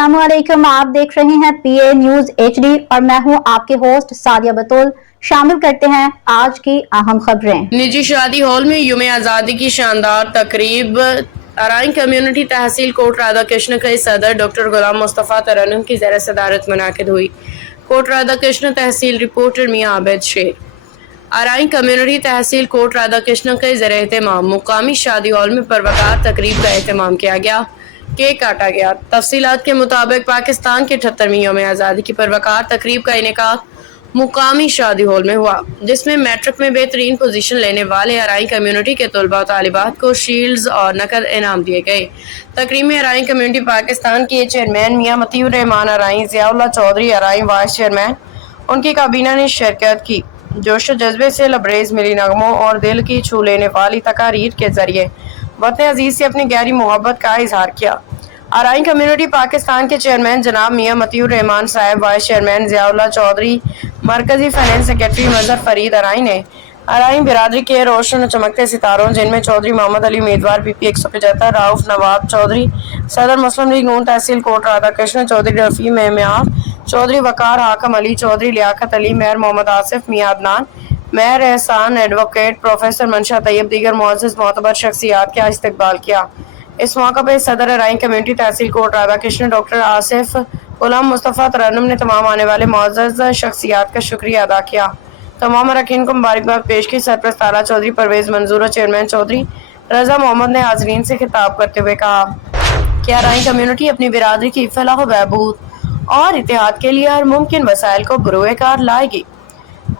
अस्सलामुअलैकुम, आप देख रहे हैं पीए न्यूज एचडी और मैं हूं आपके होस्ट सादिया बतूल। शामिल करते हैं आज की अहम खबरें। निजी शादी हॉल में यूम आज़ादी की शानदार तकरीब अराइन कम्युनिटी तहसील कोट राधा कृष्ण के सदर डॉक्टर गुलाम मुस्तफ़ा तरन्नुम की ज़ेर सदारत मुनाकिद हुई। कोट राधा कृष्ण तहसील रिपोर्टर मियां आबिद शेर। अराइन कम्युनिटी तहसील कोट राधा कृष्ण के ज़ेर एहतमाम मुकामी शादी हॉल में परवकार तकरीब का एहतमाम किया गया, केक काटा गया। तफसीलात के मुताबिक पाकिस्तान के 78वीं यौम आज़ादी की परवकार तकरीब का इनेकाद मुकामी शादी हॉल में हुआ, जिसमें मैट्रिक में बेहतरीन पोजीशन लेने वाले अराइन कम्युनिटी के तलबा और तालिबात को शील्ड्स और नकद इनाम दिए गए। तकरीब में अराइन कम्युनिटी पाकिस्तान के चेयरमैन मियां मतीउर रहमान अराइन, ज़ियाउल्लाह चौधरी अराइन वाइस चेयरमैन, उनकी काबीना ने शिरकत की। जोश जज्बे से लबरेज मिली नगमों और दिल की छू लेने वाली तकारीर के जरिए वतन अजीज से अपनी गहरी मोहब्बत का इजहार किया। अराइन कम्युनिटी पाकिस्तान के चेयरमैन जनाब मियां मतीउर रहमान साहब, वाइस चेयरमैन ज़ियाउल्लाह चौधरी, मरकजी फाइनेंस सेक्रेटरी मजहर फरीद अराइन ने अराइन बिरादरी के रोशन चमकते सितारों, जिनमें चौधरी मोहम्मद अली उम्मीदवार पीपी 175, राउफ नवाब चौधरी सदर मुस्लिम लीग नून तहसील कोट राधा कृष्ण, चौधरी रफ़ी मेहमार, चौधरी वकार हाकम अली, चौधरी लियाकत अली, मेयर मोहम्मद आसिफ, मियां अदनान, मेयर एहसान, एडवोकेट प्रोफेसर मंशा तैयब, दीगर मुअज़्ज़ज़ मोतबर शख्सियात का इस्तकबाल किया। इस मौके पर सदर अराइन कम्युनिटी तहसील कोट राधा कृष्ण डॉक्टर आसिफ गुलाम मुस्तफ़ा तरन्नुम ने तमाम आने वाले मुअज़्ज़ज़ शख्सियात का शुक्रिया अदा किया। तमाम अरकान को मुबारकबाद पेश की। सरपरस्त आला चौधरी परवेज़ मंजूर और चेयरमैन चौधरी रज़ा मोहम्मद ने हाज़रीन से खिताब करते हुए कहा कि अराइन कम्युनिटी अपनी बिरादरी की फलाह बहबूद और इत्तेहाद के लिए हर मुमकिन वसाइल को बरूए कार लाएगी।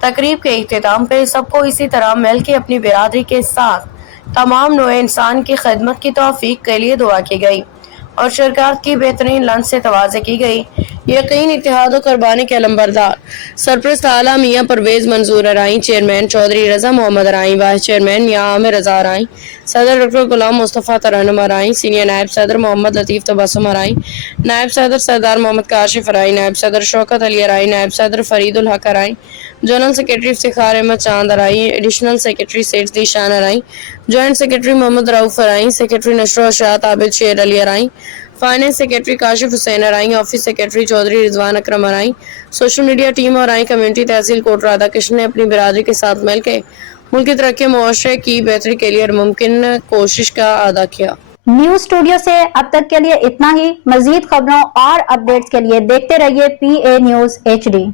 तकरीब के इख्तिताम पे सबको इसी तरह मिल के अपनी बिरादरी के साथ तमाम नौए इंसान की खिदमत की तौफीक के लिए दुआ की गई और शिरकत की बेहतरीन लंच से तवाज़े की गई। यकीन, इत्तेहाद और कुर्बानी के अलमबरदार सरपरस्त आला मियां परवेज़ मंजूर अराइन, चेयरमैन चौधरी रज़ा मोहम्मद अराइन, वाइस चेयरमैन मियां आमिर रज़ा अराइन, सदर डॉक्टर गुलाम मुस्तफ़ा तरन्नुम अराइन, सीनियर नायब सदर मोहम्मद लतीफ़ तबस्सुम अराइन, नायब सदर सरदार मोहम्मद काशिफ अराइन, नायब सदर शौकत अली अराइन, नायब सदर Faridul Haq Arain, general secretary Iftikhar Ahmed Chand Arain, additional secretary Seth Zeeshan Arain, joint secretary Mohammad Rauf Arain, secretary नशर अशात Abid Sher Ali Arain, finance secretary Kashif Hussain Arain, office secretary Chaudhry Rizwan Akram Arain, social media team और अराइन कम्युनिटी तहसील कोट राधा कृष्ण ने अपनी बिरादरी के साथ मिलकर मुल्क की तरक्की मुआशरे की बेहतरी के लिए मुमकिन कोशिश का अदा किया। न्यूज स्टूडियो से अब तक के लिए इतना ही। मजीद खबरों और अपडेट्स के लिए देखते रहिए पीए न्यूज एचडी।